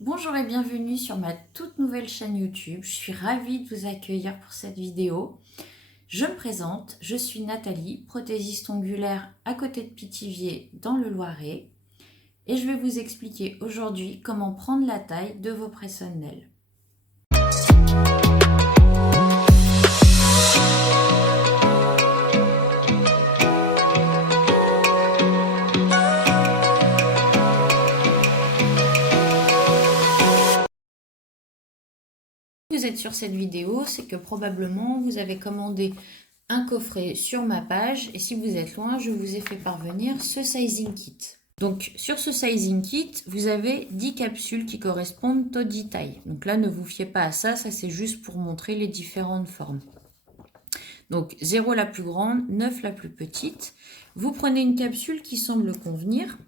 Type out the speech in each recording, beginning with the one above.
Bonjour et bienvenue sur ma toute nouvelle chaîne YouTube. Je suis ravie de vous accueillir pour cette vidéo. Je me présente, je suis Nathalie, prothésiste ongulaire à côté de Pithiviers dans le Loiret. Et je vais vous expliquer aujourd'hui comment prendre la taille de vos presse-nails. Si vous êtes sur cette vidéo, c'est que probablement vous avez commandé un coffret sur ma page et si vous êtes loin, je vous ai fait parvenir ce sizing kit. Donc sur ce sizing kit, vous avez 10 capsules qui correspondent aux 10 tailles. Donc là, ne vous fiez pas à ça, ça c'est juste pour montrer les différentes formes. Donc 0 la plus grande, 9 la plus petite. Vous prenez une capsule qui semble convenir.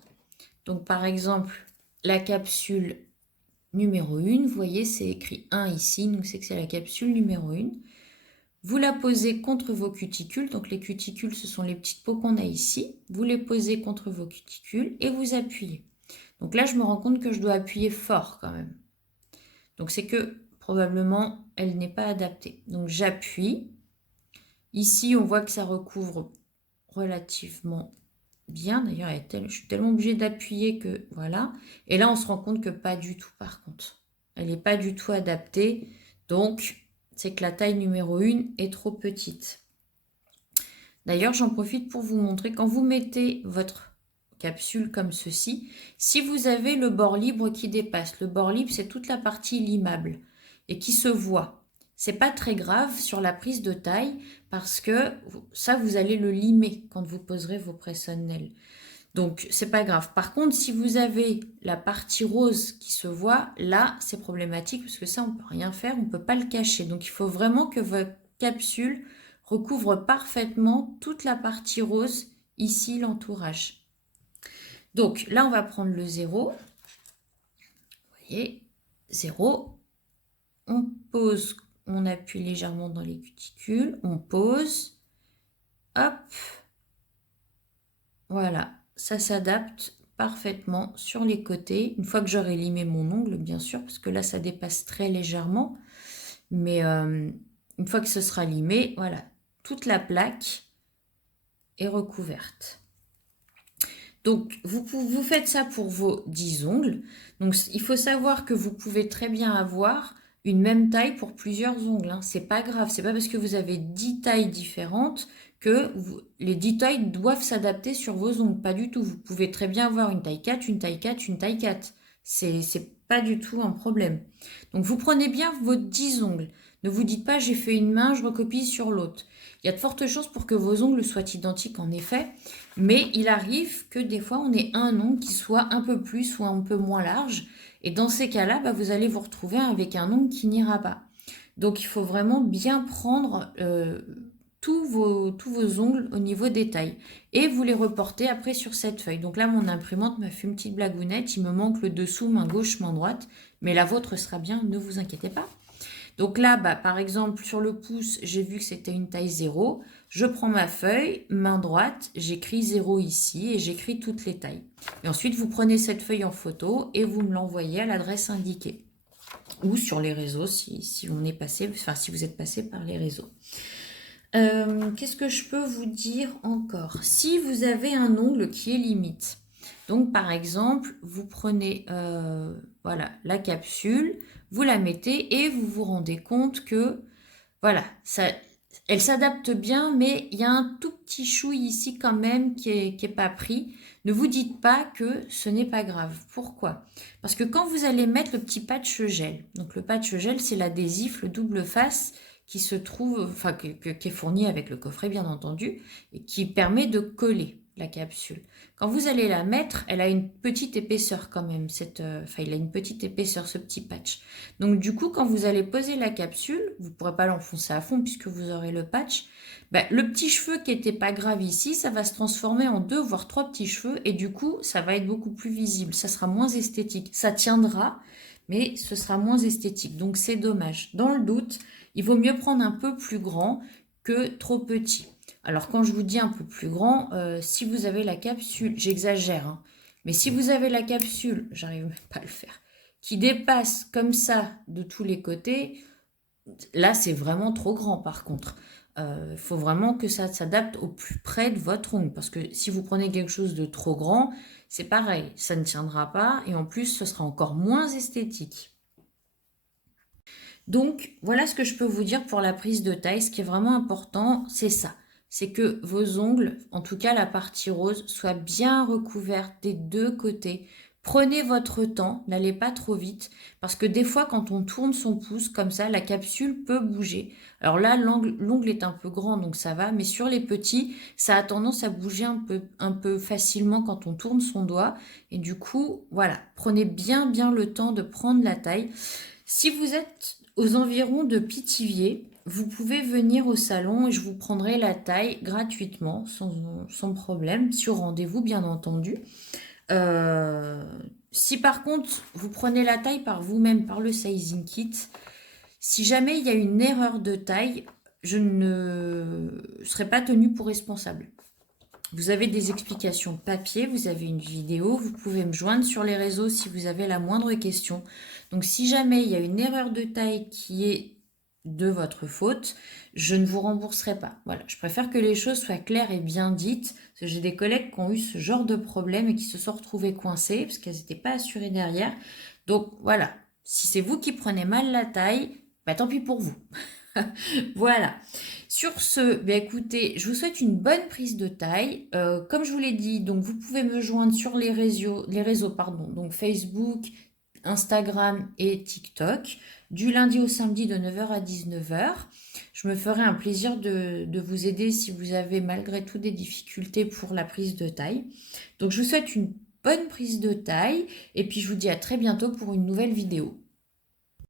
Donc par exemple, la capsule numéro 1, vous voyez c'est écrit 1 ici, donc c'est que c'est la capsule numéro 1. Vous la posez contre vos cuticules, donc les cuticules ce sont les petites peaux qu'on a ici. Vous les posez contre vos cuticules et vous appuyez. Donc là je me rends compte que je dois appuyer fort quand même. Donc c'est que probablement elle n'est pas adaptée. Donc j'appuie. Ici on voit que ça recouvre relativement bien. D'ailleurs je suis tellement obligée d'appuyer que voilà. Et là on se rend compte que pas du tout par contre. Elle n'est pas du tout adaptée. Donc c'est que la taille numéro 1 est trop petite. D'ailleurs, j'en profite pour vous montrer, quand vous mettez votre capsule comme ceci, si vous avez le bord libre qui dépasse, le bord libre c'est toute la partie limable et qui se voit. C'est pas très grave sur la prise de taille parce que ça vous allez le limer quand vous poserez vos presse-nails. Donc c'est pas grave. Par contre, si vous avez la partie rose qui se voit, là c'est problématique parce que ça on peut rien faire, on peut pas le cacher. Donc il faut vraiment que votre capsule recouvre parfaitement toute la partie rose, ici l'entourage. Donc là on va prendre le 0. Vous voyez, 0. On pose, on appuie légèrement dans les cuticules, on pose, hop, voilà. Ça s'adapte parfaitement sur les côtés. Une fois que j'aurai limé mon ongle, bien sûr, parce que là, ça dépasse très légèrement. Mais une fois que ce sera limé, voilà, toute la plaque est recouverte. Donc, vous faites ça pour vos 10 ongles. Donc, il faut savoir que vous pouvez très bien avoir une même taille pour plusieurs ongles. Hein. C'est pas grave. C'est pas parce que vous avez 10 tailles différentes que les 10 tailles doivent s'adapter sur vos ongles. Pas du tout. Vous pouvez très bien avoir une taille 4, une taille 4, une taille 4. C'est pas du tout un problème. Donc, vous prenez bien vos 10 ongles. Ne vous dites pas, j'ai fait une main, je recopie sur l'autre. Il y a de fortes chances pour que vos ongles soient identiques en effet, mais il arrive que des fois on ait un ongle qui soit un peu plus ou un peu moins large. Et dans ces cas-là, vous allez vous retrouver avec un ongle qui n'ira pas. Donc il faut vraiment bien prendre tous vos ongles au niveau des tailles. Et vous les reportez après sur cette feuille. Donc là, mon imprimante m'a fait une petite blagounette. Il me manque le dessous, main gauche, main droite. Mais la vôtre sera bien, ne vous inquiétez pas. Donc là, par exemple, sur le pouce, j'ai vu que c'était une taille 0. Je prends ma feuille, main droite, j'écris 0 ici et j'écris toutes les tailles. Et ensuite, vous prenez cette feuille en photo et vous me l'envoyez à l'adresse indiquée. Ou sur les réseaux si on est passé, enfin si vous êtes passé par les réseaux. Qu'est-ce que je peux vous dire encore? Si vous avez un ongle qui est limite, donc par exemple, vous prenez voilà, la capsule, vous la mettez et vous vous rendez compte que voilà, elle s'adapte bien, mais il y a un tout petit chouille ici quand même qui est pas pris. Ne vous dites pas que ce n'est pas grave. Pourquoi? Parce que quand vous allez mettre le petit patch gel, donc le patch gel c'est l'adhésif, le double face qui se trouve, enfin qui est fourni avec le coffret bien entendu, et qui permet de coller la capsule. Quand vous allez la mettre, elle a une petite épaisseur quand même, il a une petite épaisseur ce petit patch. Donc du coup, quand vous allez poser la capsule, vous ne pourrez pas l'enfoncer à fond puisque vous aurez le patch, le petit cheveu qui n'était pas grave ici, ça va se transformer en 2 voire 3 petits cheveux et du coup, ça va être beaucoup plus visible, ça sera moins esthétique. Ça tiendra, mais ce sera moins esthétique, donc c'est dommage. Dans le doute, il vaut mieux prendre un peu plus grand que trop petit. Alors quand je vous dis un peu plus grand, si vous avez la capsule, j'exagère, hein, mais si vous avez la capsule, j'arrive même pas à le faire, qui dépasse comme ça de tous les côtés, là, c'est vraiment trop grand par contre. Il faut vraiment que ça s'adapte au plus près de votre ongle. Parce que si vous prenez quelque chose de trop grand, c'est pareil, ça ne tiendra pas. Et en plus, ce sera encore moins esthétique. Donc, voilà ce que je peux vous dire pour la prise de taille. Ce qui est vraiment important, c'est ça. C'est que vos ongles, en tout cas la partie rose, soient bien recouvertes des deux côtés. Prenez votre temps, n'allez pas trop vite, parce que des fois, quand on tourne son pouce comme ça, la capsule peut bouger. Alors là, l'ongle est un peu grand, donc ça va, mais sur les petits, ça a tendance à bouger un peu facilement quand on tourne son doigt. Et du coup, voilà, prenez bien le temps de prendre la taille. Si vous êtes aux environs de Pithiviers, vous pouvez venir au salon et je vous prendrai la taille gratuitement, sans problème, sur rendez-vous bien entendu. Euh, Si par contre vous prenez la taille par vous-même, par le sizing kit, si jamais il y a une erreur de taille, je ne serai pas tenue pour responsable. Vous avez des explications papier, vous avez une vidéo, vous pouvez me joindre sur les réseaux si vous avez la moindre question. Donc si jamais il y a une erreur de taille qui est de votre faute, je ne vous rembourserai pas. Voilà, je préfère que les choses soient claires et bien dites, parce que j'ai des collègues qui ont eu ce genre de problème et qui se sont retrouvées coincées parce qu'elles n'étaient pas assurées derrière. Donc voilà, si c'est vous qui prenez mal la taille, bah, tant pis pour vous. Voilà. Sur ce, écoutez, je vous souhaite une bonne prise de taille. Comme je vous l'ai dit, donc vous pouvez me joindre sur les réseaux, pardon, donc Facebook, Instagram et TikTok, du lundi au samedi de 9h à 19h. Je me ferai un plaisir de vous aider si vous avez malgré tout des difficultés pour la prise de taille. Donc je vous souhaite une bonne prise de taille et puis je vous dis à très bientôt pour une nouvelle vidéo.